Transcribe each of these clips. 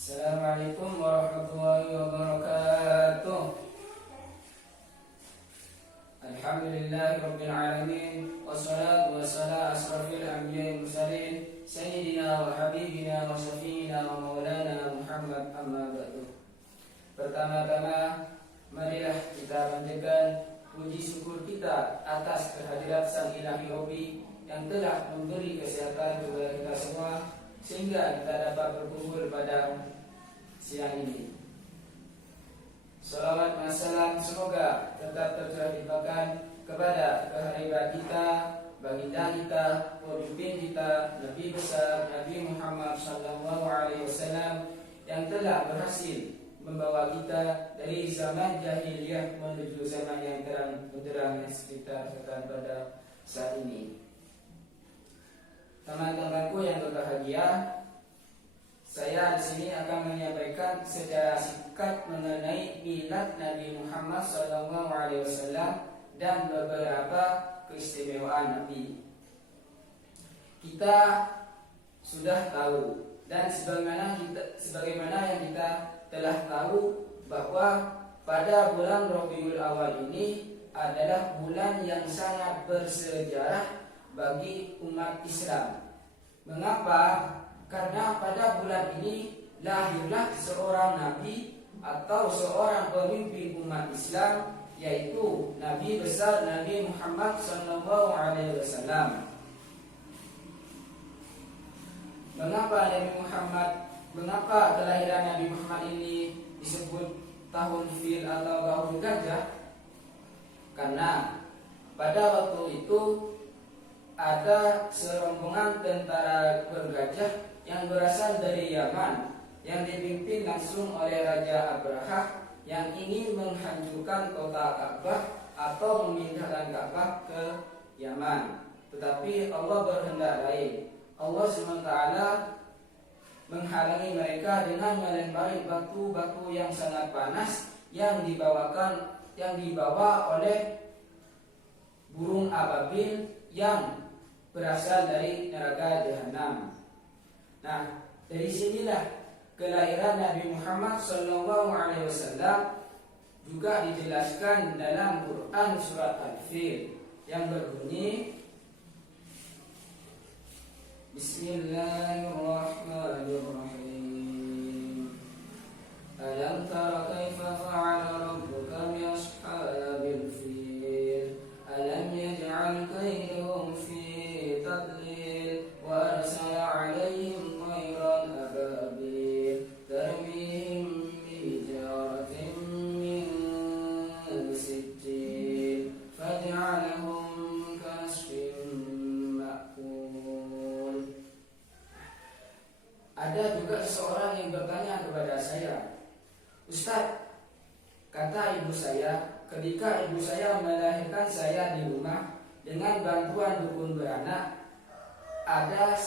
Assalamualaikum warahmatullahi wabarakatuh. Alhamdulillahirabbil alamin wassalatu wassalamu asrafil anbiya'i mursalin sayyidina wa habibina wa syafiina wa maulana Muhammad amma ba'du. Pertama-tama marilah kita panjatkan puji syukur kita atas kehadirat Sang Ilahi Rabbi yang telah memberi kesehatan kepada kita semua sehingga kita dapat berkumpul pada siang ini. Salawat dan salam semoga tetap tercurahkan kepada kehadirat kita, baginda kita, pemimpin kita, Nabi besar Nabi Muhammad SAW yang telah berhasil membawa kita dari zaman jahiliyah menuju zaman yang terang benderang yang kita rasakan pada saat ini. Teman-temanku yang berbahagia, saya di sini akan menyampaikan secara singkat mengenai milad Nabi Muhammad SAW dan beberapa keistimewaan Nabi. Kita sudah tahu dan sebagaimana yang kita telah tahu bahwa pada bulan Rabiul Awal ini adalah bulan yang sangat bersejarah bagi umat Islam. Mengapa? Karena pada bulan ini lahirlah seorang nabi atau seorang pemimpin umat Islam, yaitu Nabi besar Nabi Muhammad SAW. Mengapa kelahiran Nabi Muhammad ini disebut tahun fil atau tahun gajah? Karena pada waktu itu ada serombongan tentara bergajah yang berasal dari Yaman yang dipimpin langsung oleh Raja Abraha yang ingin menghancurkan kota Ka'bah atau memindahkan Ka'bah ke Yaman. Tetapi Allah berkehendak lain. Allah SWT menghalangi mereka dengan melempari batu-batu yang sangat panas yang dibawa oleh burung ababil yang berasal dari neraka Jahanam. Nah, dari sinilah kelahiran Nabi Muhammad SAW juga dijelaskan dalam Quran surat Al-Fil yang berbunyi Bismillahirrahmanirrahim. Alam tara kaifa fa'ala rabbuka bi ashabil fil alam yaj'al kaydahum fi tadlil wa arsala 'alaihim طيرا أبابيل ترميهم بحجارة من سجيل فجعلهم كعصف مأكول. Ada juga seorang yang bertanya kepada saya, Ustaz, kata ibu saya, ketika ibu saya melahirkan saya di rumah dengan bantuan dukun beranak, ada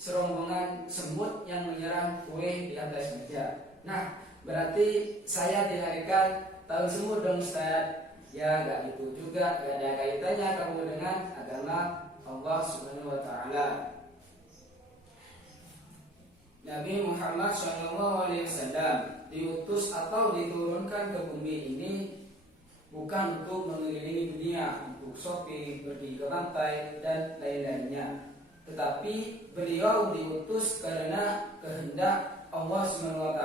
serombongan semut yang menyerang kue di atas meja. Nah, berarti saya dilahirkan tahun semut dong, Ustaz? Ya, gak gitu juga, gak ada kaitannya kamu dengan agama Allah Subhanahu wa Ta'ala. Nabi Muhammad SAW diutus atau diturunkan ke bumi ini bukan untuk mengelilingi dunia, untuk shopping, pergi ke pantai, dan lain-lainnya. Tetapi beliau diutus karena kehendak Allah SWT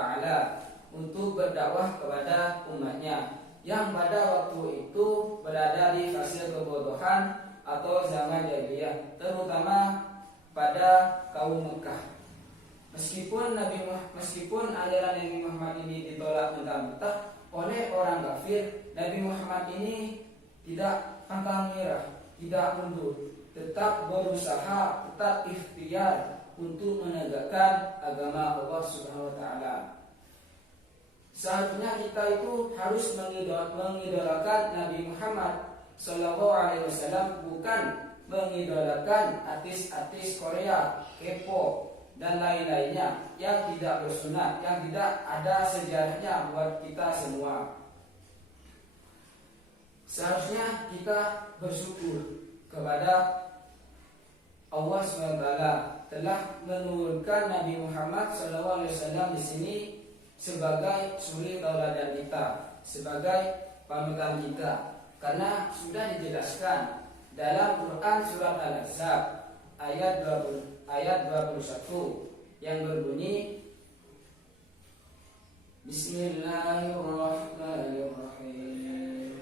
untuk berdakwah kepada umatnya yang pada waktu itu berada di fase kebodohan atau zaman jahiliyah, terutama pada kaum Mekah. Meskipun aliran Nabi Muhammad ini ditolak mentah-mentah oleh orang kafir, Nabi Muhammad ini tidak pantang menyerah, tidak mundur, tetap berusaha, tetap ikhtiar untuk menegakkan agama Allah Subhanahu wa Ta'ala. Seharusnya kita itu harus mengidolakan Nabi Muhammad SAW, bukan mengidolakan artis-artis Korea, K-pop dan lain-lainnya yang tidak bersunat, yang tidak ada sejarahnya buat kita semua. Seharusnya kita bersyukur kepada Allah SWT telah menurunkan Nabi Muhammad SAW di sini sebagai suri tauladan kita, sebagai panutan kita, karena sudah dijelaskan dalam Quran surat Al-Ahzab ayat 21 yang berbunyi Bismillahirrahmanirrahim.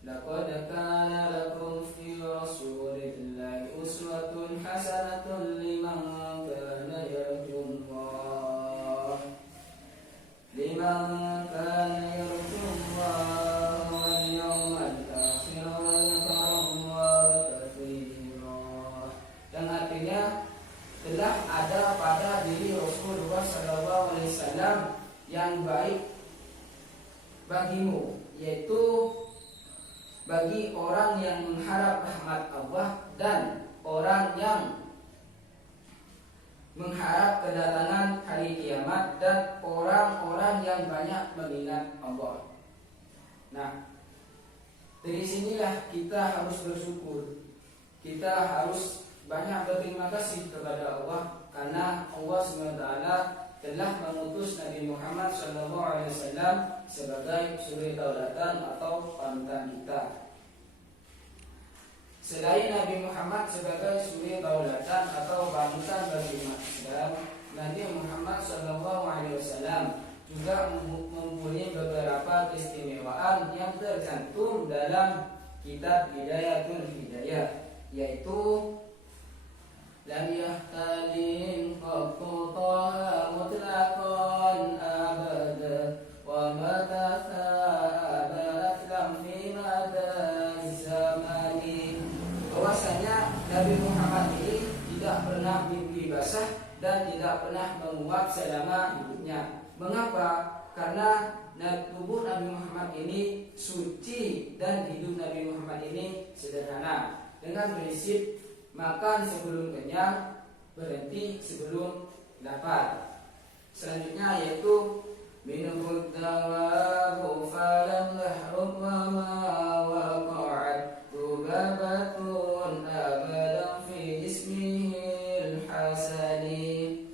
Laqad kana lakum fi Rasulillahi uswatun hasanatun liman kana yarjullah wal yawmal akhir wa dzakarallaha katsira. Yang artinya telah ada pada diri Rasulullah SAW yang baik bagimu, yaitu bagi orang yang mengharap rahmat Allah dan orang yang mengharap kedatangan hari kiamat dan orang-orang yang banyak mengingat Allah. Nah, dari sinilah kita harus bersyukur. Kita harus banyak berterima kasih kepada Allah karena Allah SWT telah mengutus Nabi Muhammad SAW sebagai suri taulatan atau panutan kita. Selain Nabi Muhammad sebagai suri taulatan atau panutan bagi umat Islam, Nabi Muhammad SAW juga mempunyai beberapa keistimewaan yang tercantum dalam kitab Hidayatul Hidayah, yaitu lam yahtalin qattu taha mutlaqan abada wa mata abadat lam fi madan zamani. Bahwasanya Nabi Muhammad ini tidak pernah mimpi basah dan tidak pernah menguap selama hidupnya. Mengapa? Karena tubuh Nabi Muhammad ini suci dan hidup Nabi Muhammad ini sederhana dengan prinsip makan sebelum kenyang, berhenti sebelum lapar. Selanjutnya yaitu minum dawabu falan lahrum wa ma waqa'at rubabatun abadan fi jismihil hasani.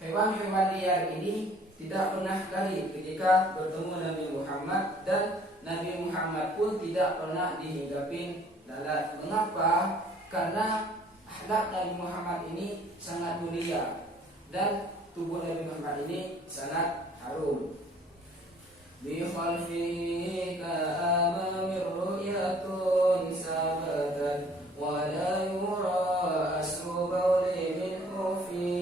Hewan-hewan liar ini tidak pernah kali ketika bertemu Nabi Muhammad, dan Nabi Muhammad pun tidak pernah dihinggapin lalat. Mengapa? Karena akhlak Nabi Muhammad ini sangat mulia dan tubuh Nabi Muhammad ini sangat harum. Bi khalfihi ka'amamir ru'yatun sabatat wa la yura asru bawli minhu fi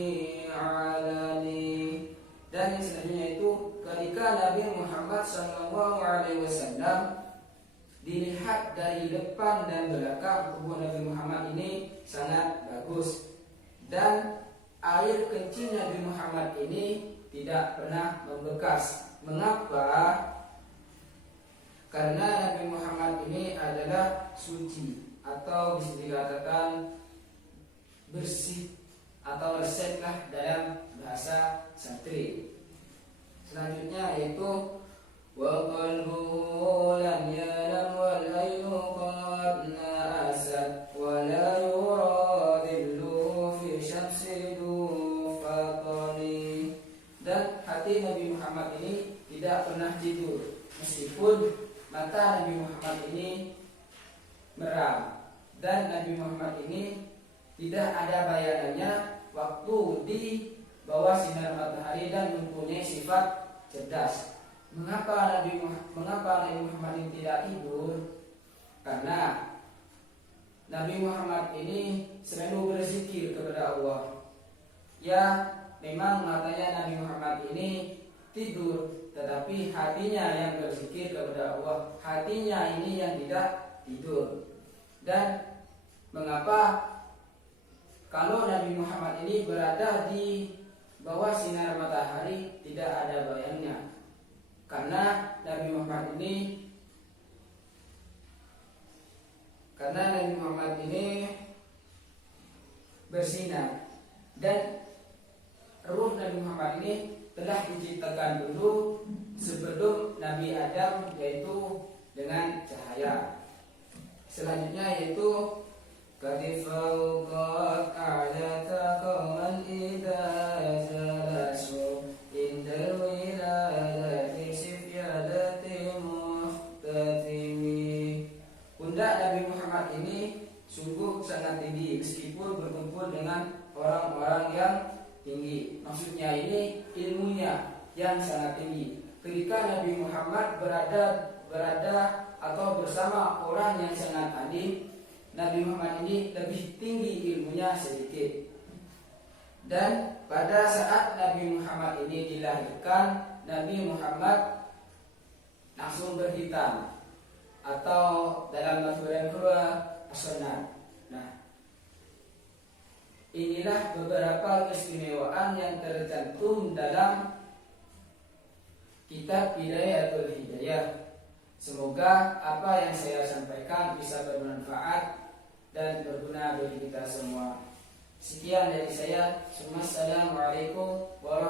alani. Dan yang selanjutnya itu ketika Nabi Muhammad SAW dilihat dari depan dan belakang, tubuh Nabi Muhammad ini sangat bagus, dan air kencing Nabi Muhammad ini tidak pernah membekas. Mengapa? Karena Nabi Muhammad ini adalah suci, atau bisa dikatakan bersih atau resep lah dalam bahasa santri. Selanjutnya yaitu wa qalbuhu lam yanam wal aynu qad nasat wa la yuradillu fi syamsi dufatani. Dan hati Nabi Muhammad ini tidak pernah tidur meskipun mata Nabi Muhammad ini meram, dan Nabi Muhammad ini tidak ada bayangannya waktu di bawah sinar matahari dan mempunyai sifat cerdas. Mengapa Nabi Muhammad ini tidak tidur? Karena Nabi Muhammad ini selalu berzikir kepada Allah. Ya, memang matanya Nabi Muhammad ini tidur, tetapi hatinya yang berzikir kepada Allah. Hatinya ini yang tidak tidur. Dan mengapa kalau Nabi Muhammad ini berada di bawah sinar matahari tidak ada bayangnya? Karena Nabi Muhammad ini bersinar, dan ruh Nabi Muhammad ini telah diciptakan dulu sebelum Nabi Adam, yaitu dengan cahaya. Selanjutnya yaitu Qad fawqat a'laka qawman idza jalasu indal wiladati sifyadati muhtatimi. Pundak Nabi Muhammad ini sungguh sangat tinggi meskipun berkumpul dengan orang-orang yang tinggi. Maksudnya ini ilmunya yang sangat tinggi. Ketika Nabi Muhammad berada atau bersama orang yang sangat alim, Nabi Muhammad ini lebih tinggi ilmunya sedikit. Dan pada saat Nabi Muhammad ini dilahirkan, Nabi Muhammad langsung berhitam, atau dalam lafaz kedua asnad. Nah, inilah beberapa keistimewaan yang tercantum dalam kitab Bidayatul Hidayah. Semoga apa yang saya sampaikan bisa bermanfaat dan berguna bagi kita semua. Sekian dari saya. Assalamualaikum warahmatullahi wabarakatuh.